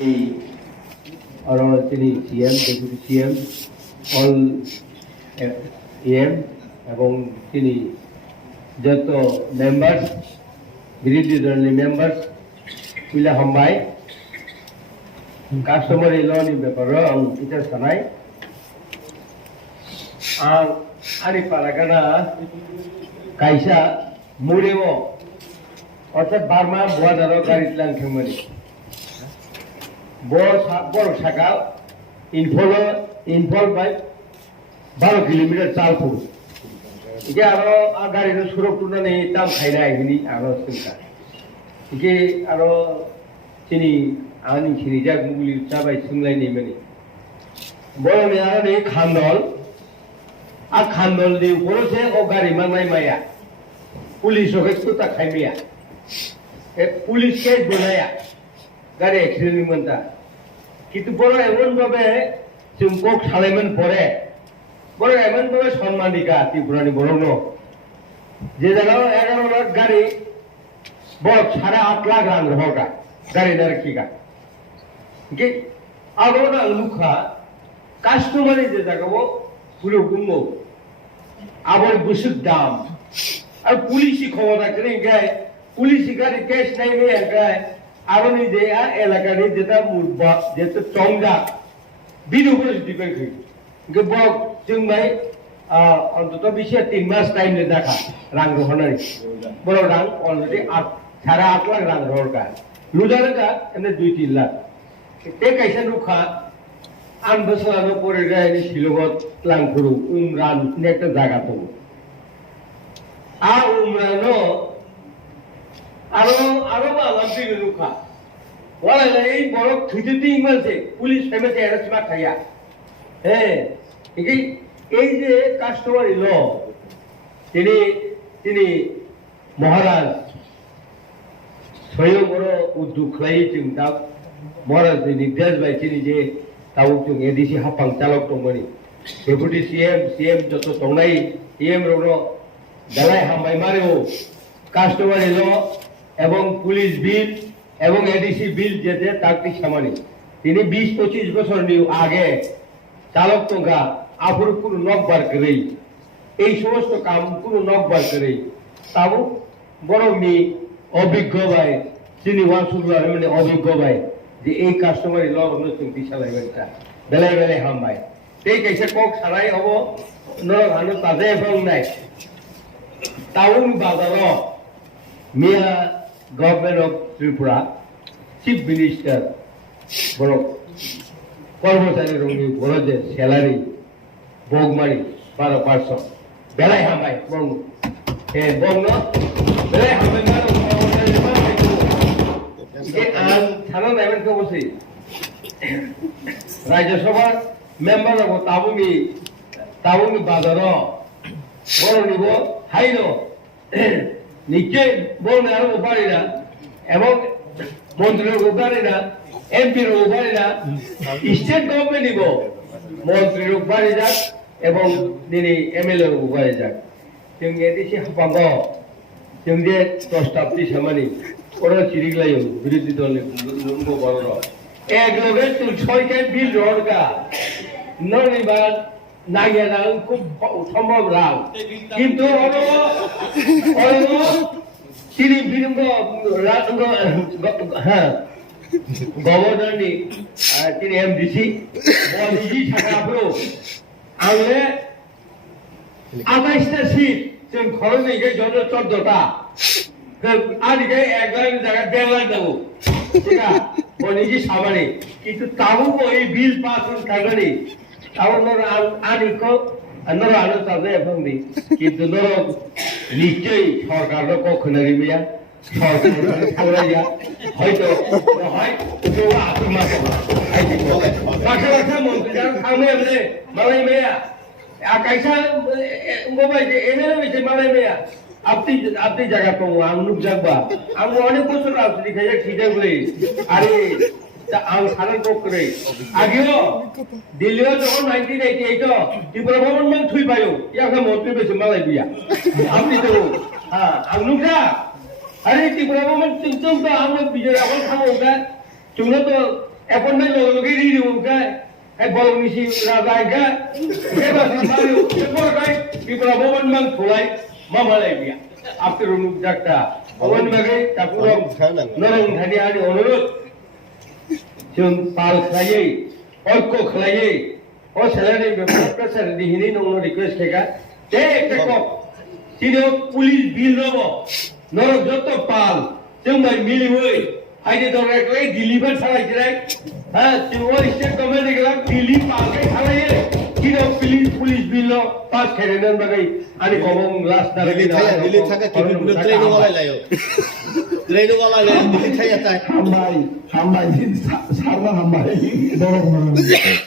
Or CM, Deputy CM, all AM এবং তিনি যত মেম্বার্স বিরোধী দলের মেম্বার্স মিলে হামবাই কাস্টমার ল'नि ব্যাপারে आं টিচার সানাই आं आंनि फारागाना कायसा मुरेमो अर्थात बारमा बर्डाराव गारि लांथोंमोन बर साखा इनफल बाय 12 किलोमीटर चालखौ इके आरो गारिनो सुरक तुनानै दाम खायनाय हिनि आरो सिंका इके आरो सिनि आंनि सिनि जा गुगुलि जाबाय सोंलायनाय माने बर'नि आरो नै खान्दल आ खान्दल नि उपरसे ओ गारि मांनाय माया पुलिस होके कुता खायमिया ए पुलिस के बनाया गारि एक्सिडेंट मोनता किन्तु बड़ एमन भावे जों कक सालायमोन परे बड़ एमन भावे सम्मानिका त्रिपुरानि बर'नो जे जायगायाव 11 लाख गारि बड़ 8.5 लाख रां हरगा गारि नारखिगा कि आगोना लुखा कास्टमारनि जे जायगायाव पुलिस गुमो आबर गुसुक दाम और पुलिस खबर राखने गए पुलिस गाड़ी केस नहीं में गए आरो नहीं दे आ इलाका नहीं देता मुर्बा जेतो चोंगा बिदु पर डिपेंड है के बक जों भाई अंतत बिसे 3 मास टाइम ले देखा रां रहनाय बड़ रां अलरेडी 8.5 लाख रां रहरगा लुजारगा एने 2-3 लाख ते कैसा रुखा आं बोसोरानो परे गायनि सिलगत लांफुरु उमरान ने एक जायगा दं आ उमरानो आरो मालामफैनो रुखा वालाय बरक थैथि मानसि पुलिस फेमेसे एरेस्ट मा थाया हे इके এই যে কাস্টমারি ল তিনি মহারাজ स्वयं बड़ उद्योग खालायो जों दा महाराजनि निर्देश बायदियै जे दाउ जों एडिसि हाफां चालक दंमोन डेपुटी सीएम जत दंनाय एम रनो दालाय हामबाय मारियो कास्टमारि ल एवं पुलिस बिल एवं एडिसि बिल जेते ताकति सामानि তিনি 20-25 বছরनि आगे चालक तंगा आफुर कुनु नकबार करै এই সমস্ত কাম কুनु नकबार करै ताबो बर'नि अभिज्ञ भाई सिनिवा सुबला माने अभिज्ञ भाई जे এই কাস্টমারি ল রনো जों दिसालायबायता बेले बेले हामबाय ते कैसे कक साराय हबो नरक हानो ताजे फंनाय टाउन बाजाराव मिया government of Tripura chief minister बड़ कर्मचारी रंनि बड़ जे सैलारि बगमारि 12% बेलाय हामबाय बं ए बंनो बेलाय हामबाय मानो के आं थाना नायमोन को बसै राज्य सभा मेम्बर को ताबुनि बाजाराव बर'निबो हायनो निश्चय बर'नि आरो बारिना एवं मन्त्रीरबो बारिना एमपिरबो बारिना स्टेट गभर्नमेन्टनिबो मन्त्रीरबो बारिजाक एवं दिनै एमएलएरबो बारिजाक जों एदिसि हाबांगो जों जे प्रस्ताबनि सामानि बड़ चिरिग्लायो बिरोधी दलनि लुंगो बर'नो एक लगे तुम ছয়টা বিল রড়গা ননিবার নাগিয়া খুব সম্ভব রাও কিন্তু তিনি বিরঙ্গ রাজঙ্গ হ্যাঁ গভর্নরনি তিনি এমডিসি বলিজি সাকাপ্রো আংলে 28টা সিট जों খরচে গে জন্য 14টা আদিকে একবার জায়গা দেড়লাখ দেবো ঠিক আছে বলিজি সামানে কিন্তু তাও এই বিল পাস কাগনি তাও নর আনিকো নর আনো তাবে ফংদি কিন্তু নর নিশ্চয়ই সরকার কখনোই মিয়া সরকার খাওয়াইয়া হয়তো হয় তো আপনি মাকে বাসা মন্ত্রী থামে এমনি মালাই মেয়া আকাইসা মোবাইল এমএলএ হইছে মালাই মেয়া আপনি জায়গা পাবো আমি নুক যাকবা আমি অনেক বছর রাজনীতি খাইয়া খিদে বলে আরে আম সারা কক করে আগেও দিল্লিও যখন 1988 ত্রিপুরা গভর্নমেন্ট থুই পাইও ইয়াকে মন্ত্রী বেশি মালাই বিয়া আপনি তো হ্যাঁ আমি নুক যা আরে ত্রিপুরা গভর্নমেন্ট চিন্তা তো আমরা বিজয় এখন খাবো চুনো তো এখন নাই লোকে দিয়ে দিব গায় এই বল নিছি রাজা গা এবার মারিও এবার গায় পিপরা ভবন মান খোলাই মামালাই বিয়া আপনার অনুপ ডাক্তার ভবন মাগে তারপর নরম ধানি আনি অনুরোধ जों पाल खालायो अर्क खालायो अ सेलारि बेफोर सेलारि हिनि नंनो रिक्वेस्ट खेगा दे टेको सिनो पुलिस बिल रबो नरक जत्त पाल जों बाय मिलिवै आइदे दरेक्टली डिलीवर खालायजिराय हा जों स्टेट गभर्नमेन्ट गेला दिल्ली पालकै खालायो सिनो पुलिस बिल पास खेरेनन बागै आनि गबं लास्ट ना दिल्ली थाका किबिन ट्रेनिं वालायलायो ट्रेनिं वालायलायो दिल्ली थाया ताय हामबाय हामबाय सारना हामबाय